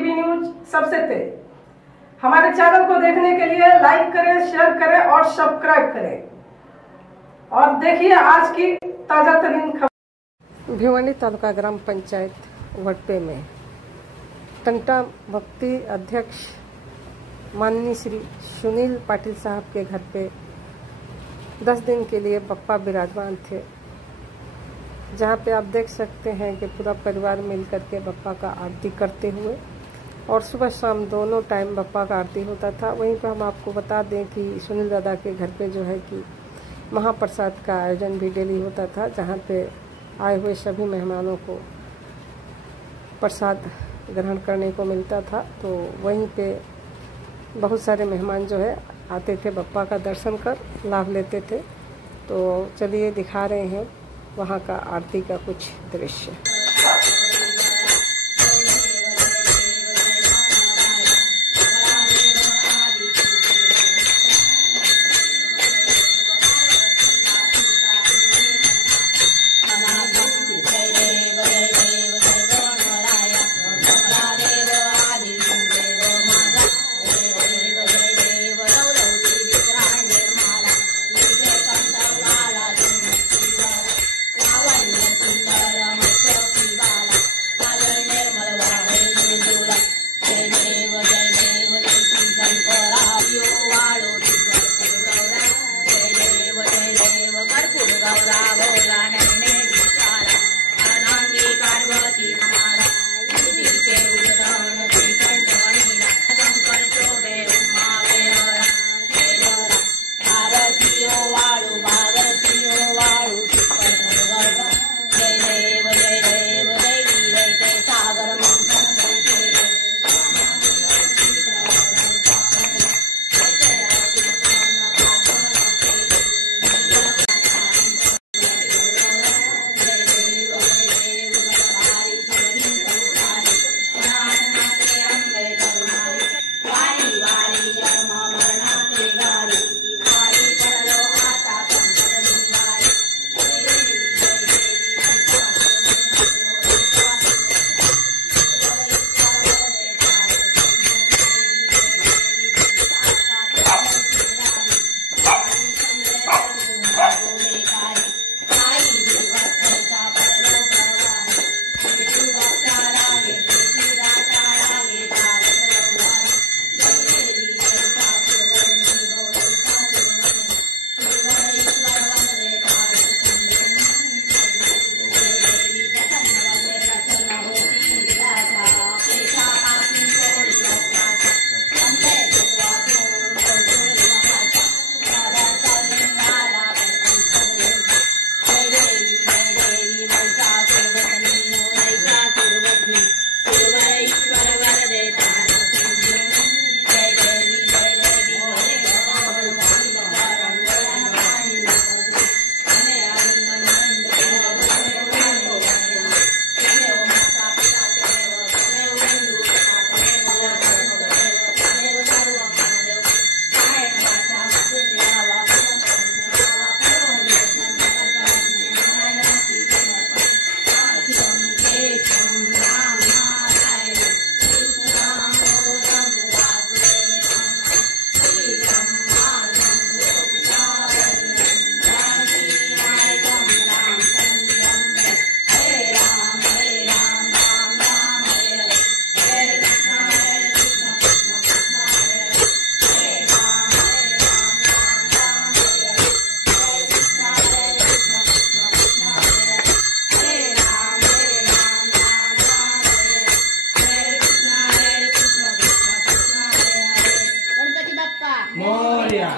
TV news सबसे तेज। हमारे channel को देखने के लिए लाइक करें, शेयर करें और सब्सक्राइब करें और देखिए आज की ताजा तरीन खबर। भिवानी तालुका ग्राम पंचायत वडपे में तंटा भक्ति अध्यक्ष माननीय श्री सुनील पाटिल साहब के घर पे 10 दिन के लिए बप्पा विराजमान थे, जहाँ पे आप देख सकते हैं कि पूरा परिवार मिलकर के बप्पा का आरती करते हुए और सुबह शाम दोनों टाइम बप्पा का आरती होता था। वहीं पर हम आपको बता दें कि सुनील दादा के घर पे जो है कि महाप्रसाद का आयोजन भी डेली होता था, जहाँ पे आए हुए सभी मेहमानों को प्रसाद ग्रहण करने को मिलता था। तो वहीं पे बहुत सारे मेहमान जो है आते थे, बप्पा का दर्शन कर लाभ लेते थे। तो चलिए दिखा रहे हैं वहाँ का आरती का कुछ दृश्य।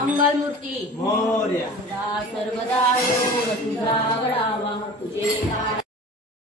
मंगल मूर्ती मोरया सर्वदा योग तुझा वडावा तुझे